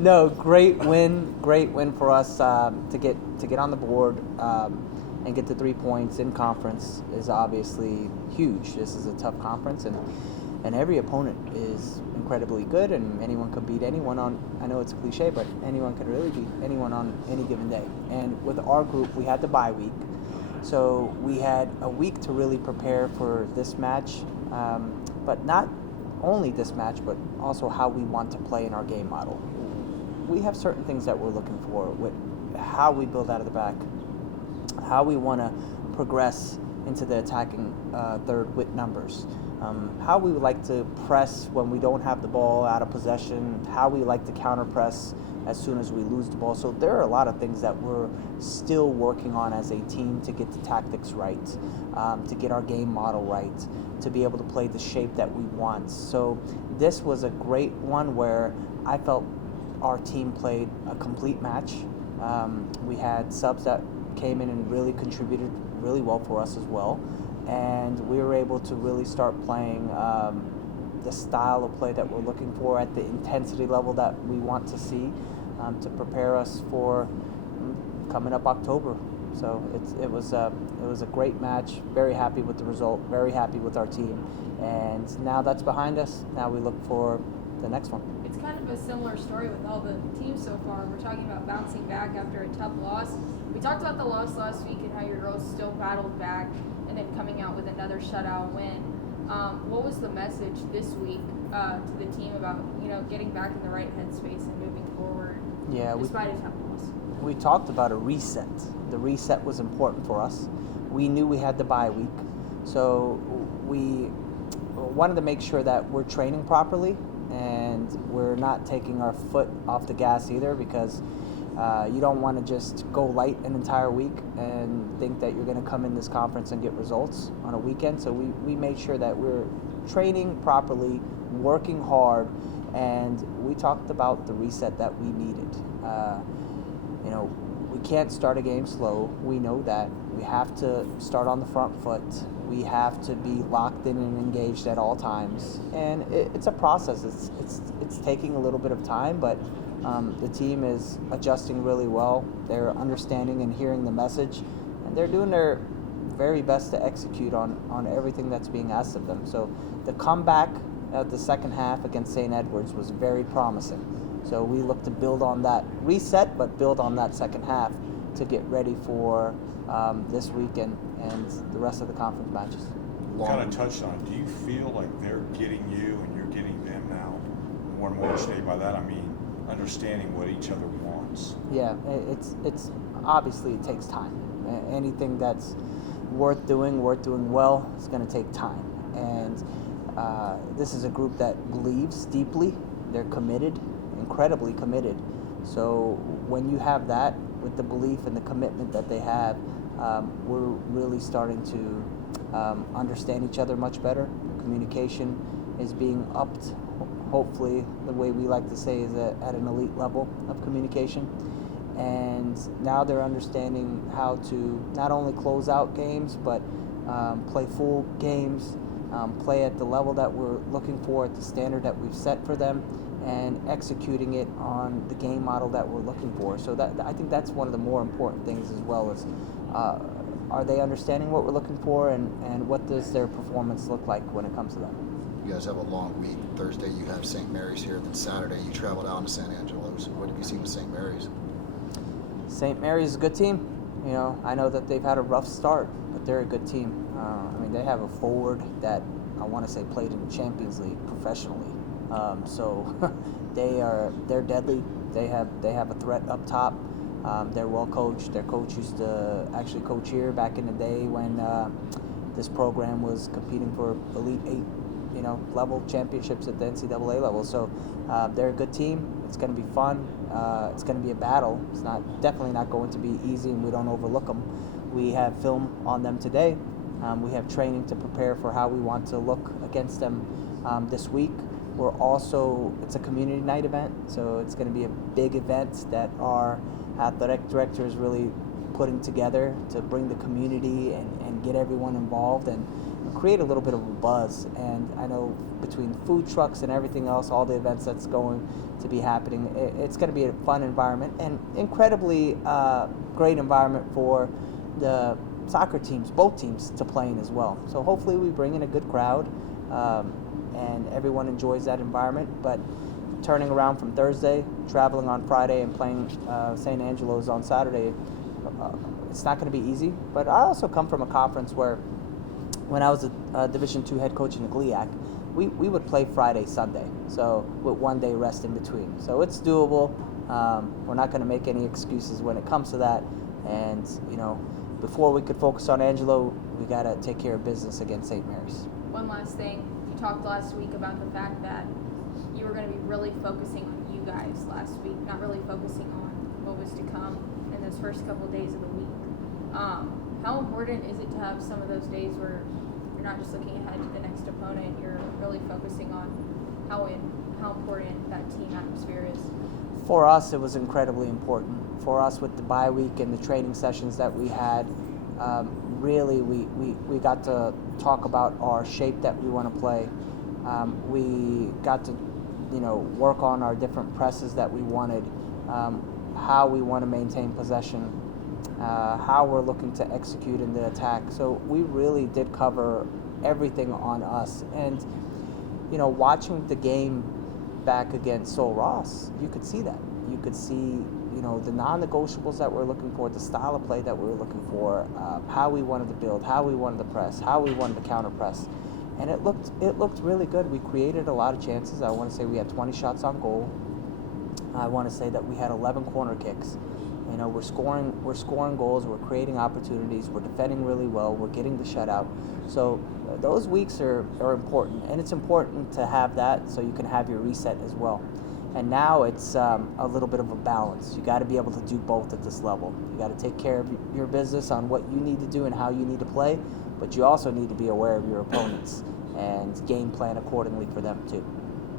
No, great win for us to get on the board and get the 3 points in conference is obviously huge. This is a tough conference, and every opponent is incredibly good, and anyone could beat anyone on. I know it's a cliche, but anyone could really beat anyone on any given day. And with our group, we had the bye week, so we had a week to really prepare for this match, but not only this match, but also how we want to play in our game model. We have certain things that we're looking for with how we build out of the back, how we want to progress into the attacking third with numbers, how we would like to press when we don't have the ball out of possession, how we like to counter press as soon as we lose the ball. So there are a lot of things that we're still working on as a team to get the tactics right, to get our game model right, to be able to play the shape that we want. So this was a great one where I felt our team played a complete match. We had subs that came in and really contributed really well for us as well, and we were able to really start playing the style of play that we're looking for at the intensity level that we want to see to prepare us for coming up October. So it was a great match. Very happy with the result. Very happy with our team, and now that's behind us. Now we look for the next one. It's kind of a similar story with all the teams so far. We're talking about bouncing back after a tough loss. We talked about the loss last week and how your girls still battled back and then coming out with another shutout win. What was the message this week to the team about getting back in the right headspace and moving forward despite a tough loss? We talked about a reset. The reset was important for us. We knew we had the bye week, so we wanted to make sure that we're training properly and we're not taking our foot off the gas either, because you don't want to just go light an entire week and think that you're going to come in this conference and get results on a weekend. So we made sure that we're training properly, working hard, and we talked about the reset that we needed. We can't start a game slow. We know that. We have to start on the front foot. We have to be locked in and engaged at all times. And it's a process. It's taking a little bit of time, but the team is adjusting really well. They're understanding and hearing the message, and they're doing their very best to execute on everything that's being asked of them. So the comeback at the second half against St. Edward's was very promising. So we look to build on that reset, but build on that second half to get ready for this weekend and the rest of the conference matches. Kind of touched on it. Do you feel like they're getting you and you're getting them now more and more each day? By that I mean understanding what each other wants. Yeah, it's obviously it takes time. Anything that's worth doing well, it's going to take time. And this is a group that believes deeply. They're committed, incredibly committed. So when you have that with the belief and the commitment that they have, we're really starting to understand each other much better. Communication is being upped. Hopefully, the way we like to say is at an elite level of communication. And now they're understanding how to not only close out games, but play full games, play at the level that we're looking for, at the standard that we've set for them, and executing it on the game model that we're looking for. So I think that's one of the more important things as well, is are they understanding what we're looking for, and what does their performance look like when it comes to that? You guys have a long week. Thursday you have St. Mary's here, then Saturday you travel down to San Angelo. So what have you seen with St. Mary's? St. Mary's is a good team. I know that they've had a rough start, but they're a good team. They have a forward that I want to say played in the Champions League professionally. So they're deadly. They have a threat up top. They're well coached. Their coach used to actually coach here back in the day when this program was competing for Elite 8, level championships at the NCAA level. So they're a good team. It's going to be fun. It's going to be a battle. It's definitely not going to be easy, and we don't overlook them. We have film on them today. We have training to prepare for how we want to look against them this week. It's a community night event, so it's going to be a big event that our athletic director is really putting together to bring the community and get everyone involved. And create a little bit of a buzz. And I know between food trucks and everything else, all the events that's going to be happening, it's going to be a fun environment and incredibly great environment for the soccer teams, both teams, to play in as well. So hopefully we bring in a good crowd and everyone enjoys that environment. But turning around from Thursday, traveling on Friday, and playing St. Angelo's on Saturday, it's not going to be easy. But I also come from a conference where, when I was a Division II head coach in the GLIAC, we would play Friday, Sunday, so with 1 day rest in between. So it's doable. We're not going to make any excuses when it comes to that. And, before we could focus on Angelo, we got to take care of business against St. Mary's. One last thing. You talked last week about the fact that you were going to be really focusing on you guys last week, not really focusing on what was to come in those first couple of days of the week. How important is it to have some of those days where you're not just looking ahead to the next opponent, you're really focusing on how important that team atmosphere is? For us, it was incredibly important. For us, with the bye week and the training sessions that we had, really we got to talk about our shape that we want to play. We got to work on our different presses that we wanted, how we want to maintain possession, how we're looking to execute in the attack. So we really did cover everything on us. And watching the game back against Sul Ross, you could see that. You could see the non-negotiables that we're looking for, the style of play that we were looking for, how we wanted to build, how we wanted to press, how we wanted to counter press. And it looked really good. We created a lot of chances. I want to say we had 20 shots on goal. I want to say that we had 11 corner kicks. We're scoring goals, we're creating opportunities, we're defending really well, we're getting the shutout. So those weeks are important, and it's important to have that so you can have your reset as well. And now it's a little bit of a balance. You got to be able to do both at this level. You got to take care of your business on what you need to do and how you need to play, but you also need to be aware of your opponents and game plan accordingly for them too.